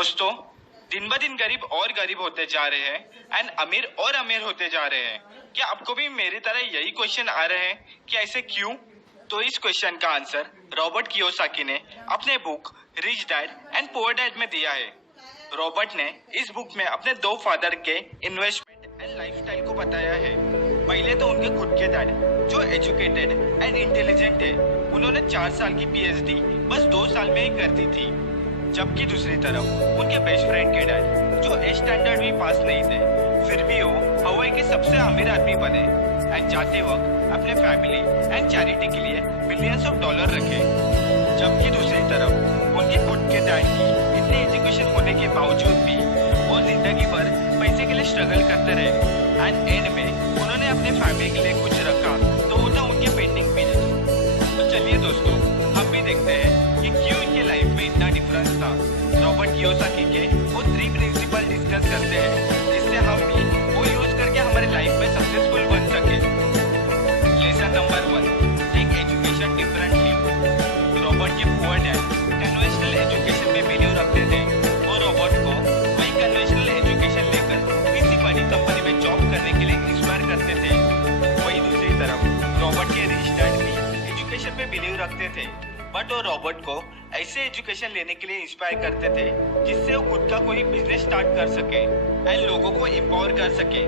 दोस्तों, दिन ब दिन गरीब और गरीब होते जा रहे हैं एंड अमीर और अमीर होते जा रहे हैं। क्या आपको भी मेरी तरह यही क्वेश्चन आ रहे हैं कि ऐसे क्यों? तो इस क्वेश्चन का आंसर रॉबर्ट कियोसाकी ने अपने book rich dad and poor dad में दिया है। रॉबर्ट ने इस बुक में अपने दो फादर के इन्वेस्टमेंट एंड लाइफस्टाइल को बताया है। पहले तो उनके खुद के डैड जो एजुकेटेड एंड इंटेलिजेंट है, उन्होंने 4 साल की पीएचडी बस 2 साल में ही कर दी थी। जबकि दूसरी तरफ उनके बेस्ट फ्रेंड के डैड जो ए स्टैंडर्ड भी पास नहीं थे, फिर भी वो हवाई के सबसे अमीर आदमी बने एंड जाते वक्त अपने फैमिली एंड चैरिटी के लिए मिलियंस ऑफ डॉलर रखे। जबकि दूसरी तरफ उनके खुद के डैड की इतनी एजुकेशन होने के बावजूद भी वो जिंदगी भर पैसे के लिए स्ट्रगल करते रहे एंड एंड में उन्होंने अपने फैमिली के लिए कुछ रखा, तो वो था उनके पेंटिंग बिजनेस। तो चलिए दोस्तों, हम भी देखते हैं कि क्यों इनके लाइफ में इतना डिफरेंस था। रॉबर्ट कियोसाकी के वो 3 प्रिंसिपल डिस्कस करते हैं जिससे हम भी वो यूज करके हमारे लाइफ में सक्सेसफुल बन सके। Lesson number 1, take education differently. Robert के पुअर डैड कन्वेंशनल एजुकेशन में बिलीव रखते थे और रॉबर्ट को वही कन्वेंशनल एजुकेशन लेकर किसी बड़ी कंपनी में जॉब करने के लिए इंस्पायर करते थे। वही दूसरी तरफ रॉबर्ट के रिच डैड भी एजुकेशन में बिलीव रखते थे, बट वो रॉबर्ट को ऐसे एजुकेशन लेने के लिए इंस्पायर करते थे जिससे वो खुद का कोई बिजनेस स्टार्ट कर सके एंड लोगों को एम्पावर कर सके।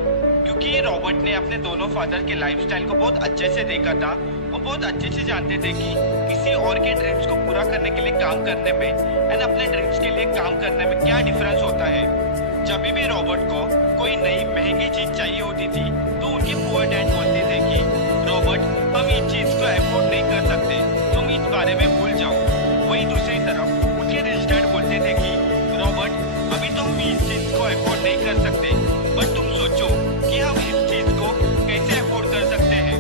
क्योंकि रॉबर्ट ने अपने दोनों फादर के लाइफस्टाइल को बहुत अच्छे से देखा था। वो बहुत अच्छे से जानते थे कि किसी और के ड्रीम्स को पूरा करने के लिए काम करने में एंड अपने ड्रीम्स के लिए काम करने में क्या डिफरेंस होता है। जब भी रॉबर्ट को कोई नई महंगी चीज चाहिए होती थी तो उनके पुअर डैड बोलते थे कि रॉबर्ट, हम इस चीज को अफोर्ड नहीं कर सकते, तुम इस बारे में भूल जाओ। वही दूसरी तरफ उनके रिच डैड बोलते थे कि रॉबर्ट, अभी तो हम इस चीज को अफोर्ड नहीं कर सकते, बट तुम सोचो कि हम इस चीज को कैसे अफोर्ड कर सकते हैं।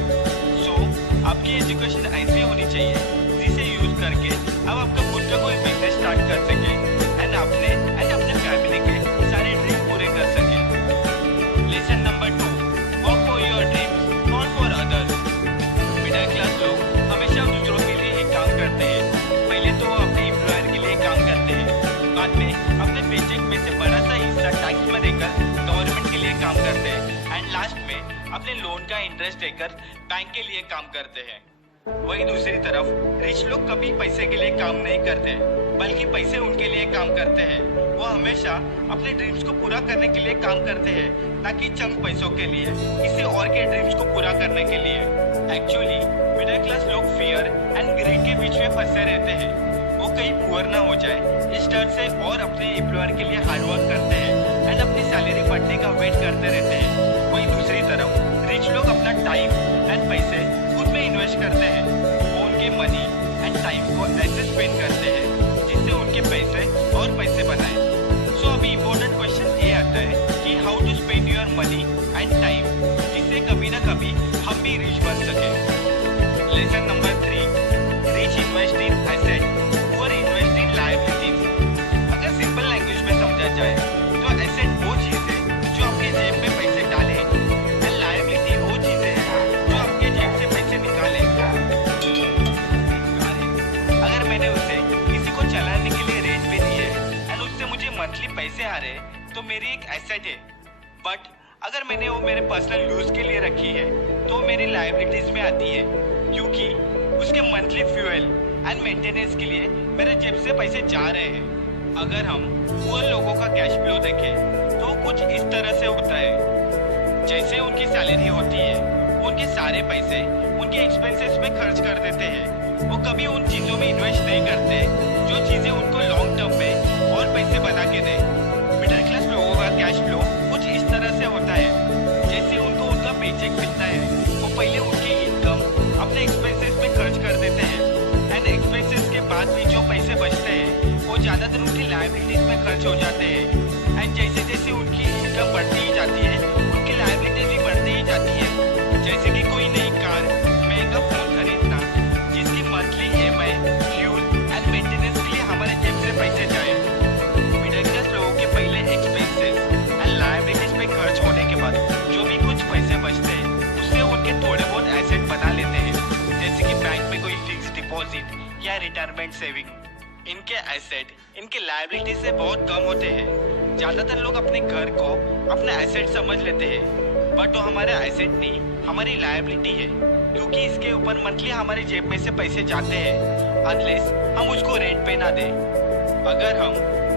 सो आपकी एजुकेशन ऐसी होनी चाहिए जिसे यूज करके आप आपका खुद का कोई बिजनेस स्टार्ट कर सके एंड अपने फैमिली के सारे ड्रीम पूरे कर सके। Lesson number 2, work for your dreams not for others. Middle class लोग हमेशा दूसरों के लिए ही काम करते हैं। पहले तो वो अपने एम्प्लॉयर के लिए काम करते हैं, बाद में अपने पेचेक में से बड़ा सा हिस्सा टैक्स में देकर गवर्नमेंट के लिए काम करते हैं एंड लास्ट में अपने लोन का इंटरेस्ट देकर बैंक के लिए काम करते हैं। वही दूसरी तरफ रिच लोग कभी पैसे के लिए काम नहीं करते, बल्कि पैसे उनके लिए काम करते हैं। वो हमेशा अपने ड्रीम्स को पूरा करने के लिए काम करते हैं, ना कि चंद पैसों के लिए किसी और के ड्रीम्स को पूरा करने के लिए। एक्चुअली मिडिल क्लास लोग फियर एंड ग्रीड के बीच में फंसे रहते हैं। वो कहीं पुअर ना हो जाए इस डर से और अपने एम्प्लॉयर के लिए हार्डवर्क करते हैं एंड अपनी सैलरी बढ़ने का वेट करते रहते हैं। वही दूसरी तरफ रिच लोग अपना टाइम एंड पैसे खुद में इन्वेस्ट करते हैं। वो उनके मनी एंड टाइम को ऐसे स्पेंड करते हैं जिससे उनके पैसे और पैसे बनाए। सो अभी इम्पोर्टेंट क्वेश्चन ये आता है कि how to spend your money and time जिससे कभी ना कभी हम भी रिच बन सके। Lesson number 3, rich invest in asset, poor invest in liabilities. अगर सिंपल लैंग्वेज में समझा जाए तो एसेट वो चीज है जो आपके जेब में पैसे डाले एंड लायबिलिटी वो चीजें हैं जो आपके जेब से पैसे निकाले। अगर मैंने उसे किसी को चलाने के लिए रेंट पे दिए एंड उससे मुझे मंथली पैसे आ रहे तो मेरी एक एसेट है। बट अगर मैंने वो मेरे पर्सनल यूज के लिए रखी है तो मेरी लायबिलिटीज में आती है, क्योंकि उसके मंथली फ्यूल एंड मेंटेनेंस के लिए मेरे जेब से पैसे जा रहे हैं। अगर हम पुअर लोगों का कैश फ्लो देखें तो कुछ इस तरह से होता है, जैसे उनकी सैलरी होती है वो उनके सारे पैसे उनके एक्सपेंसेस में खर्च कर देते हैं। वो कभी उन चीजों में इन्वेस्ट नहीं करते जो चीजें उनको लॉन्ग टर्म में और पैसे बना के दे। मिडिल क्लास लोगों का कैश फ्लो कुछ इस तरह से होता है, जैसे उनको उनका पेचेक मिलता है वो पहले उनकी इनकम अपने एक्सपेंसेस में खर्च कर देते हैं एंड एक्सपेंसेस के बाद भी जो पैसे बचते हैं वो ज्यादातर उनकी लायबिलिटीज में खर्च हो जाते हैं एंड जैसे जैसे उनकी इनकम बढ़ती ही जाती है उनकी लायबिलिटीज भी बढ़ती ही जाती है। जैसे कि कोई नई कार, महंगा फोन खरीदना जिसकी monthly EMI, fuel and maintenance के लिए हमारे जेब से पैसे जाए। मिडिल क्लास लोगों के पहले एक्सपेंसेस एंड लायबिलिटीज में खर्च होने के बाद जो भी कुछ पैसे बचते हैं उससे उनके थोड़े बहुत एसेट बना लेते हैं, जैसे कि बैंक में कोई फिक्स डिपॉजिट या रिटायरमेंट सेविंग। इनके एसेट इनके लायबिलिटी से बहुत कम होते हैं। ज्यादातर लोग अपने घर को अपना एसेट समझ लेते हैं, बट वो हमारा एसेट नहीं, हमारी लायबिलिटी है, क्योंकि इसके ऊपर मंथली हमारे जेब में से पैसे जाते हैं अनलेस हम उसको रेंट पे ना दें। अगर हम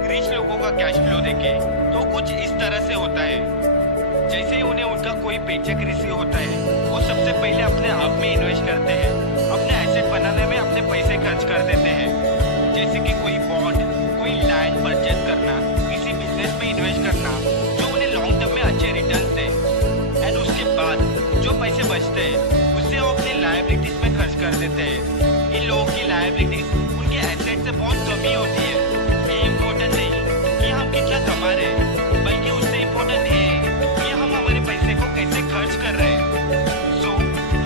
रिच लोगों का कैश फ्लो देखें तो कुछ इस तरह से होता है। जैसे ही उन्हें उनका कोई पेचेक रिसीव होता है, वो सबसे पहले अपने आप में इन्वेस्ट करते हैं, अपने एसेट बनाने में अपने पैसे खर्च कर देते हैं। जैसे कि कोई बॉन्ड, कोई लैंड परचेज करना, किसी बिजनेस में इन्वेस्ट करना जो उन्हें लॉन्ग टर्म में अच्छे रिटर्न्स दे। एंड उसके बाद जो पैसे बचते हैं उससे वो अपने लायबिलिटीज में खर्च कर देते हैं। इन लोगों की लायबिलिटीज उनके एसेट से बहुत कम ही होती है। ये इम्पोर्टेंट नहीं कि हम कितना कमा रहे हैं, बल्कि उससे इम्पोर्टेंट है कि हम हमारे पैसे को कैसे खर्च कर रहे हैं। सो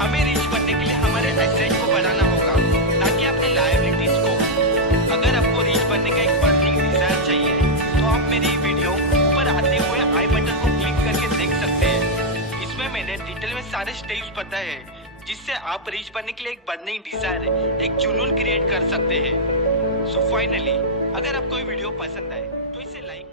हमें रिच बनने के लिए हमारे एसेट को बढ़ाना होगा, ना कि अपने लायबिलिटीज को। अगर आपको रिच बनने का एक बर्निंग डिजायर चाहिए तो आप मेरी वीडियो ऊपर आते हुए आई बटन को क्लिक करके देख सकते हैं। इसमें मैंने डिटेल में सारे स्टेप्स बताए हैं जिससे आप रिच बनने के लिए एक बर्निंग डिजायर, एक जुनून क्रिएट कर सकते हैं। सो फाइनली, अगर आपको ये वीडियो पसंद आए तो इसे लाइक